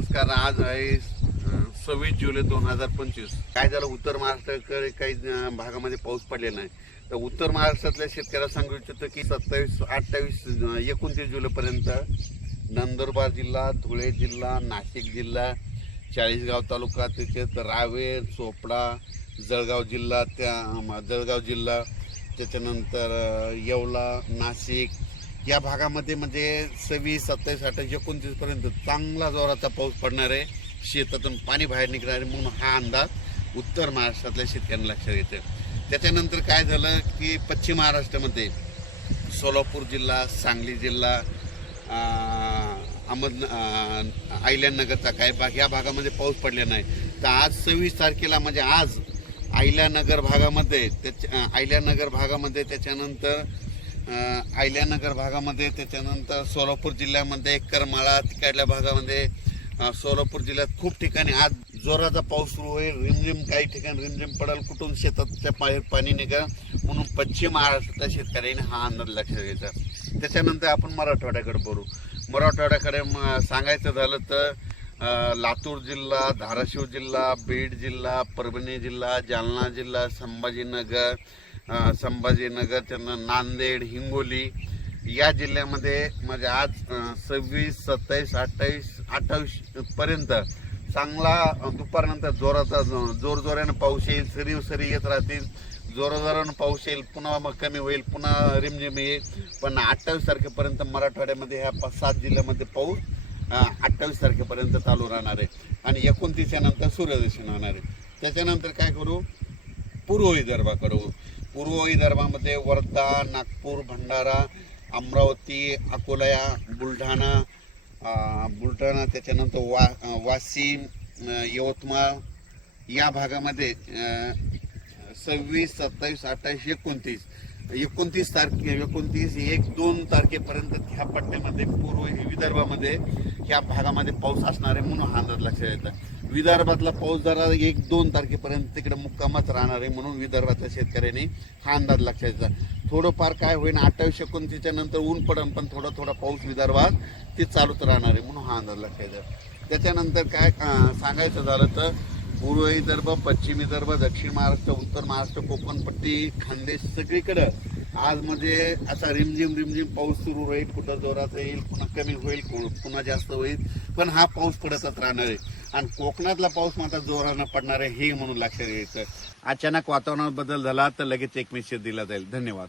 नमस्कार आज आहे सव्वीस जुलै दोन हजार पंचवीस. काय झालं उत्तर महाराष्ट्राकडे काही भागामध्ये पाऊस पडलेला नाही. तर उत्तर महाराष्ट्रातल्या शेतकऱ्याला सांगू इच्छितो की सत्तावीस अठ्ठावीस एकोणतीस जुलैपर्यंत नंदुरबार जिल्हा धुळे जिल्हा नाशिक जिल्हा चाळीसगाव तालुका त्याच्यात रावेर चोपडा जळगाव जिल्हा त्या जळगाव जिल्हा त्याच्यानंतर येवला नाशिक या भागामध्ये म्हणजे सव्वीस सत्तावीस अठ्ठावीस एकोणतीस पर्यंत चांगला जोराचा पाऊस पडणार आहे. शेतातून पाणी बाहेर निघणार आहे म्हणून हा अंदाज उत्तर महाराष्ट्रातल्या शेतकऱ्यांना लक्षात येतो त्याच्यानंतर काय झालं की पश्चिम महाराष्ट्रामध्ये सोलापूर जिल्हा सांगली जिल्हा अहमद आयल्यानगरचा काय भाग या भागामध्ये पाऊस पडले नाही. तर आज सव्वीस तारखेला म्हणजे आज आयल्यानगर भागामध्ये त्याच्या आयल्यानगर भागामध्ये त्याच्यानंतर आयल्यानगर भागामध्ये त्याच्यानंतर सोलापूर जिल्ह्यामध्ये करमाळा तिकडल्या भागामध्ये सोलापूर जिल्ह्यात खूप ठिकाणी आज जोराचा पाऊस सुरू होईल रिमझिम काही ठिकाणी रिमझिम पडेल कुठून शेताच्या बाहेर पाणी निघा म्हणून पश्चिम महाराष्ट्रातल्या शेतकऱ्यांनी हा अंदाज लक्षात घ्यायचा. त्याच्यानंतर आपण मराठवाड्याकडे बोलू मराठवाड्याकडे म- सांगायचं झालं तर लातूर जिल्हा धाराशिव जिल्हा बीड जिल्हा परभणी जिल्हा जालना जिल्हा संभाजीनगर संभाजीनगर त्यांना नांदेड हिंगोली या जिल्ह्यामध्ये म्हणजे आज सव्वीस सत्तावीस अठ्ठावीस अठ्ठावीस पर्यंत चांगला दुपारनंतर जोराचा जो- जोरजोरानं पाऊस येईल सरी सरी येत राहतील. जोरजोरानं पाऊस येईल पुन्हा मग कमी होईल पुन्हा रिमझिम येईल. पण अठ्ठावीस तारखेपर्यंत मराठवाड्यामध्ये ह्या पाच सात जिल्ह्यामध्ये पाऊस अठ्ठावीस तारखेपर्यंत चालू राहणार आहे. आणि एकोणतीसच्या नंतर सूर्यदर्शन होणार आहे. त्याच्यानंतर काय करू? पूर्व विदर्भाकडे पूर्व विदर्भामध्ये वर्धा नागपूर भंडारा अमरावती अकोला बुलढाणा बुलढाणा त्याच्यानंतर वा वाशिम यवतमाळ या भागामध्ये सव्वीस सत्तावीस अठ्ठावीस एकोणतीस एकोणतीस तारखे एकोणतीस एक दोन तारखेपर्यंत ह्या पट्ट्यामध्ये पूर्व विदर्भामध्ये ह्या भागामध्ये पाऊस असणार आहे म्हणून हा अंदाज लक्षात येतं. विदर्भातला पाऊस जरा एक दोन तारखेपर्यंत तिकडे मुक्कामच राहणार आहे म्हणून विदर्भातल्या शेतकऱ्यांनी हा अंदाज लक्षात येतात थोडंफार काय होईल अठ्ठावीस एकोणतीसच्या नंतर ऊन पडन पण थोडा थोडा पाऊस विदर्भात ते चालूच राहणार आहे म्हणून हा अंदाज लक्षात येतात त्याच्यानंतर काय सांगायचं झालं तर पूर्व विदर्भ पश्चिम विदर्भ दक्षिण महाराष्ट्र उत्तर महाराष्ट्र कोकणपट्टी खानदेश सगळीकडं. आज म्हणजे असा रिमझिम रिमझिम पाऊस सुरू होईल कुठं जोरात येईल पुन्हा कमी होईल पुन्हा जास्त होईल. पण हा पाऊस पडतच राहणार आहे. आणि कोकणातला पाऊस मात्र जोरानं पडणार आहे हे म्हणून लक्षात घ्यायचं. अचानक वातावरणात बदल झाला तर लगेच एक मेसेज दिला जाईल. धन्यवाद.